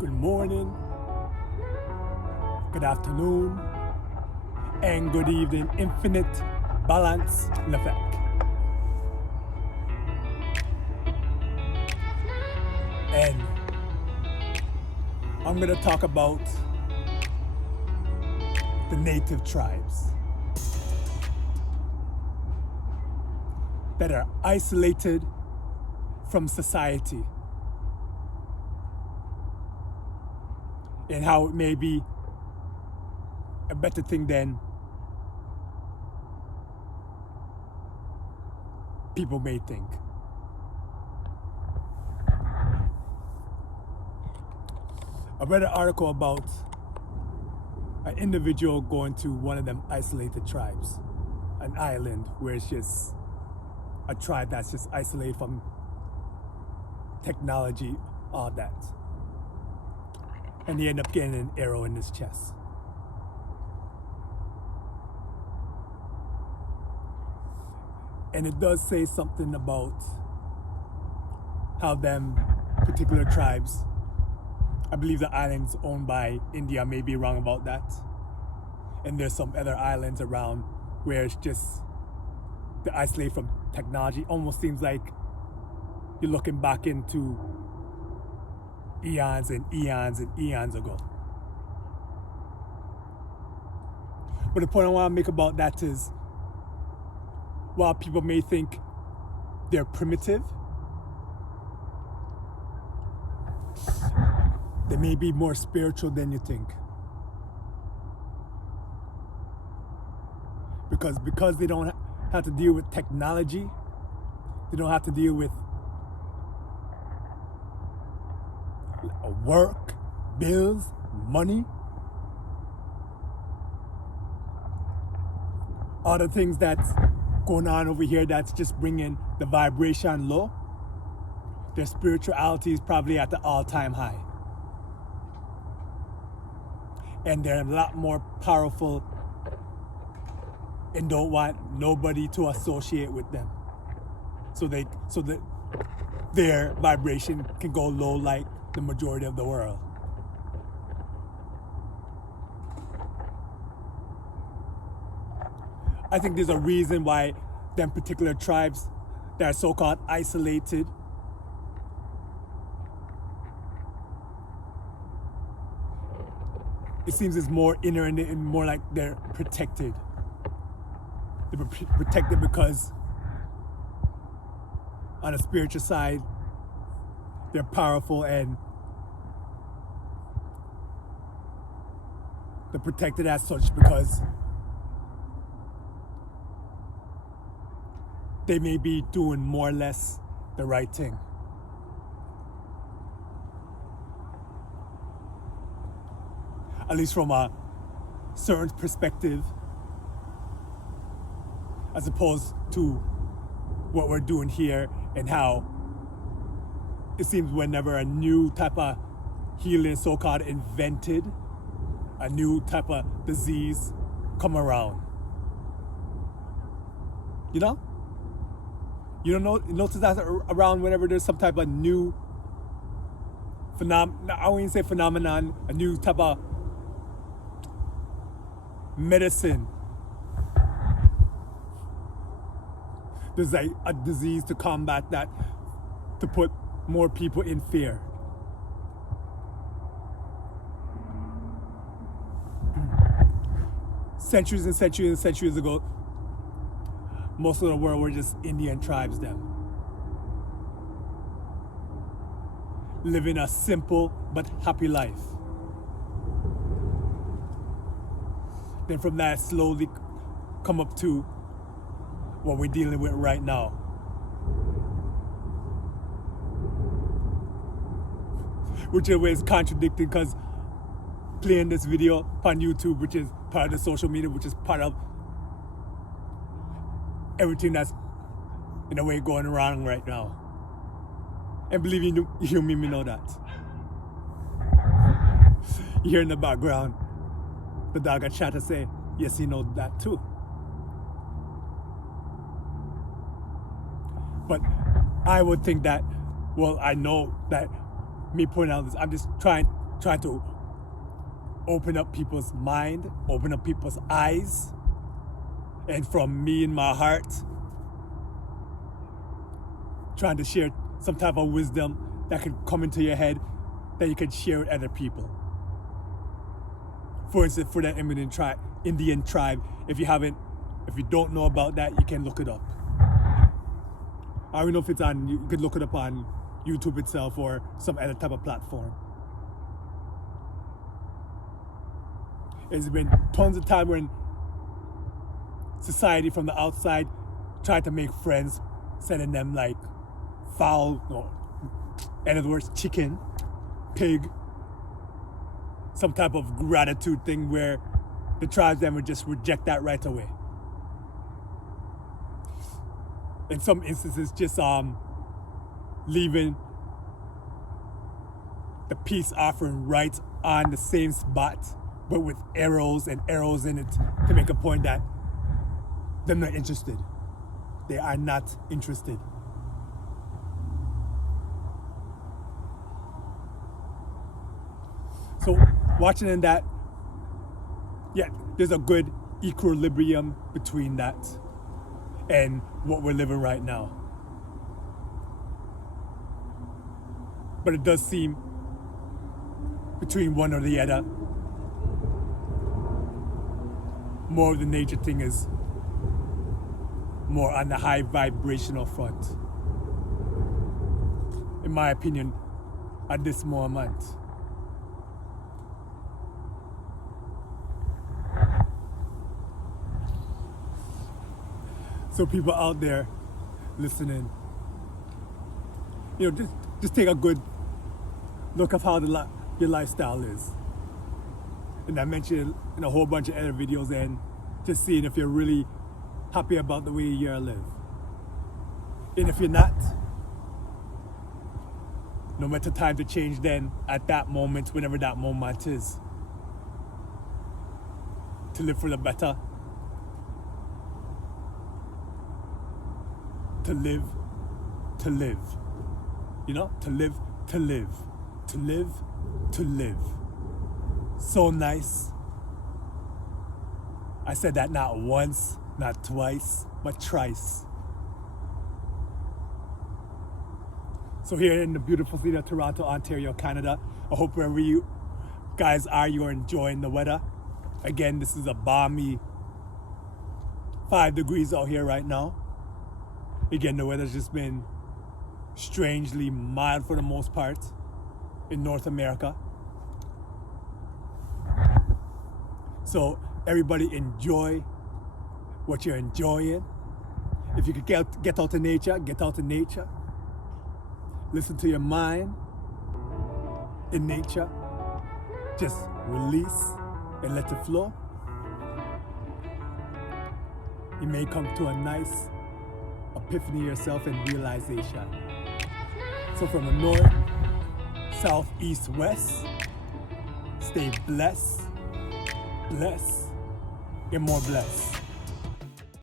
good morning, good afternoon, and good evening, infinite balance in effect. And I'm going to talk about the native tribes that are isolated from society, and how it may be a better thing than people may think. I read an article about an individual going to one of them isolated tribes, an island where it's just a tribe that's just isolated from technology, all that. And he ended up getting an arrow in his chest. And it does say something about how them particular tribes, I believe the island's owned by India, I may be wrong about that. And there's some other islands around where it's just they're isolated from technology. Almost seems like you're looking back into eons and eons and eons ago. But the point I want to make about that is, while people may think they're primitive, they may be more spiritual than you think. Because they don't have to deal with technology, they don't have to deal with work, bills, money, all the things that's going on over here that's just bringing the vibration low. Their spirituality is probably at the all-time high. And they're a lot more powerful and don't want nobody to associate with them. So that their vibration can go low like the majority of the world. I think there's a reason why them particular tribes that are so-called isolated it seems it's more inner and more like they're protected. They're protected because on the spiritual side, they're powerful and they're protected as such because they may be doing more or less the right thing. At least from a certain perspective, as opposed to what we're doing here and how it seems whenever a new type of healing so-called invented, a new type of disease come around. You know? You don't know, notice that around whenever there's some type of new I wouldn't say phenomenon, a new type of medicine. There's like a disease to combat that, to put more people in fear. Centuries and centuries and centuries ago, most of the world were just Indian tribes then. Living a simple but happy life. Then from that slowly come up to what we're dealing with right now. Which in a way is contradicting because playing this video on YouTube, which is part of the social media, which is part of everything that's in a way going around right now. And believe you hear me know that. You hear in the background the dog at chatter say, yes, he knows that too. But I would think that, well, I know that me pointing out this, I'm just trying trying to open up people's mind, open up people's eyes, and from me in my heart, trying to share some type of wisdom that could come into your head that you could share with other people. For instance, for that Indian tribe, if you don't know about that, you can look it up. I don't know if you could look it up on YouTube itself or some other type of platform. There's been tons of time when society from the outside tried to make friends, sending them like in other words, chicken, pig, some type of gratitude thing where the tribes then would just reject that right away. In some instances, just leaving the peace offering right on the same spot, but with arrows in it to make a point that they're not interested. They are not interested. So watching in that, yeah, there's a good equilibrium between that and what we're living right now. But it does seem between one or the other, more of the nature thing is more on the high vibrational front, in my opinion, at this moment. So people out there listening, just take a good look of how your lifestyle is. And I mentioned in a whole bunch of other videos, and just seeing if you're really happy about the way you live. And if you're not, no matter time to change then, at that moment, whenever that moment is, to live for the better, to live, to live. To live, to live. To live, to live. So nice. I said that not once, not twice, but thrice. So here in the beautiful city of Toronto, Ontario, Canada, I hope wherever you guys are, you're enjoying the weather. Again, this is a balmy 5 degrees out here right now. Again, the weather's just been strangely mild for the most part in North America. So everybody enjoy what you're enjoying. If you could get out to nature, get out to nature. Listen to your mind in nature. Just release and let it flow. You may come to a nice epiphany yourself and realization. So from the north, south, east, west, stay blessed, and more blessed.